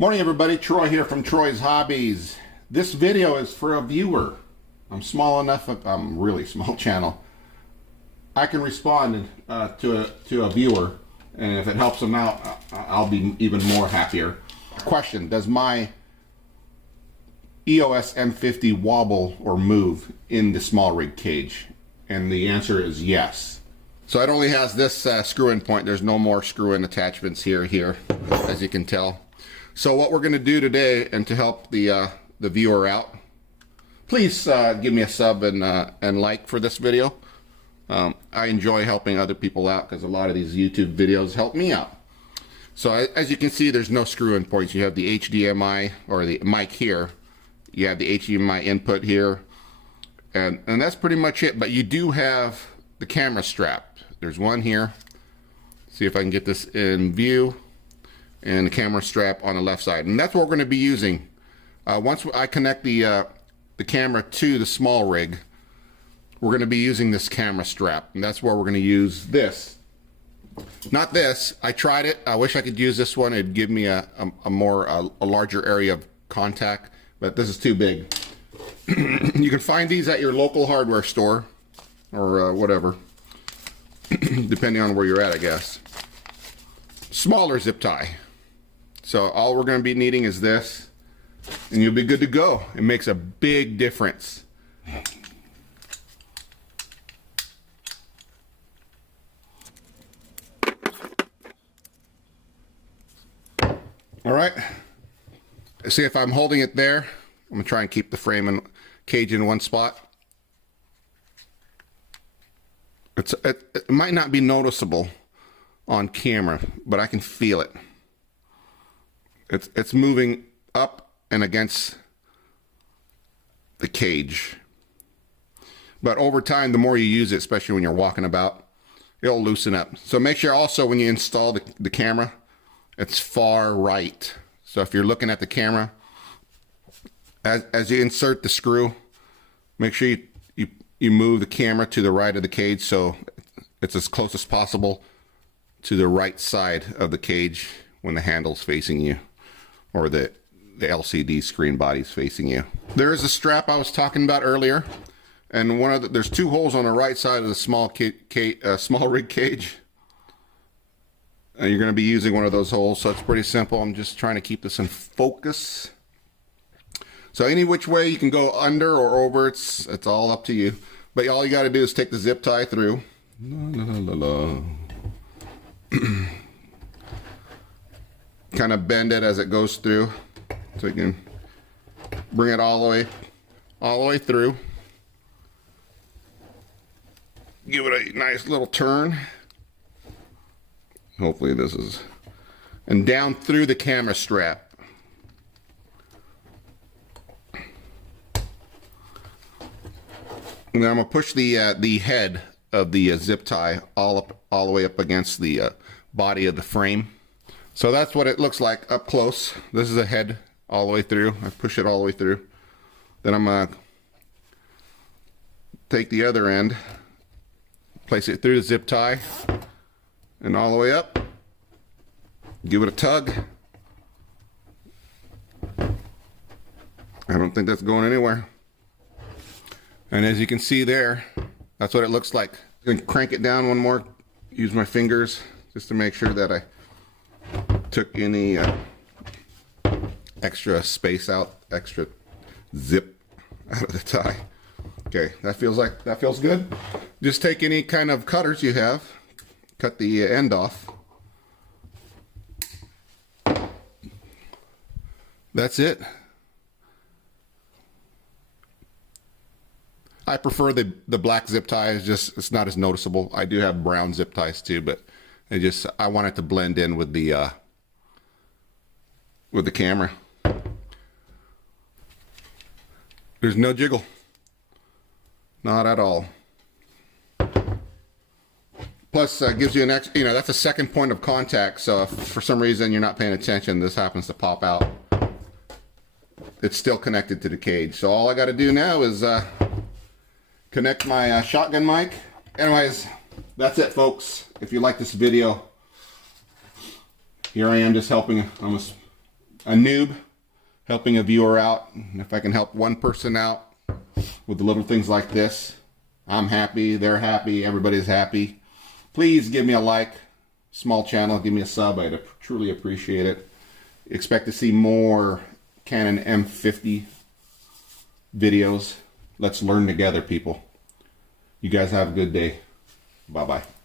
Morning everybody, Troy here from Troy's Hobbies. This video is for a viewer. I'm small enough, I'm really small channel. I can respond to a viewer, and if it helps them out, I'll be even more happier. Question, does my EOS M50 wobble or move in the SmallRig cage? And the answer is yes. So it only has this screw-in point. There's no more screw-in attachments here, as you can tell. So what we're going to do today, and to help the viewer out, please give me a sub and like for this video. I enjoy helping other people out because a lot of these YouTube videos help me out. So as you can see, there's no screw-in points. You have the HDMI or the mic here. You have the HDMI input here, and that's pretty much it. But you do have the camera strap. There's one here. See if I can get this in view. And the camera strap on the left side, and that's what we're going to be using. Once I connect the camera to the SmallRig, we're going to be using this camera strap, and that's where we're going to use this. Not this. I tried it. I wish I could use this one. It'd give me a larger area of contact, but this is too big. You can find these at your local hardware store or whatever, depending on where you're at, I guess. Smaller zip tie. So all we're going to be needing is this, and you'll be good to go. It makes a big difference. All right. See, if I'm holding it there, I'm going to try and keep the frame and cage in one spot. It might not be noticeable on camera, but I can feel it. It's moving up and against the cage. But over time, the more you use it, especially when you're walking about, it'll loosen up. So make sure also when you install the camera, it's far right. So if you're looking at the camera, as you insert the screw, make sure you move the camera to the right of the cage so it's as close as possible to the right side of the cage when the handle's facing you, or the LCD screen body's facing you. There is a strap I was talking about earlier, and there's two holes on the right side of the SmallRig cage. You're going to be using one of those holes, so it's pretty simple. I'm just trying to keep this in focus. So any which way you can go under or over, it's all up to you. But all you got to do is take the zip tie through. Kind of bend it as it goes through, so you can bring it all the way through. Give it a nice little turn. Hopefully this is, and down through the camera strap. And then I'm gonna push the head of the zip tie all the way up against the body of the frame. So that's what it looks like up close. This is the head all the way through. I push it all the way through. Then I'm gonna take the other end, place it through the zip tie, and all the way up. Give it a tug. I don't think that's going anywhere. And as you can see there, that's what it looks like. I'm gonna crank it down one more, use my fingers just to make sure that I took any extra space out, extra zip out of the tie. Okay, that feels good. Just take any kind of cutters you have, cut the end off. That's it. I prefer the black zip tie. It's not as noticeable. I do have brown zip ties too, but I want it to blend in with the camera. There's no jiggle. Not at all. Plus, gives you an extra, that's a second point of contact. So if for some reason you're not paying attention, this happens to pop out, it's still connected to the cage. So all I got to do now is connect my shotgun mic. Anyways, that's it, folks. If you like this video, here I am just helping. I'm a a noob helping a viewer out. And if I can help one person out with the little things like this, I'm happy, they're happy, everybody's happy. Please give me a like, small channel, give me a sub, I'd truly appreciate it. Expect to see more Canon M50 videos. Let's learn together, people. You guys have a good day. Bye-bye.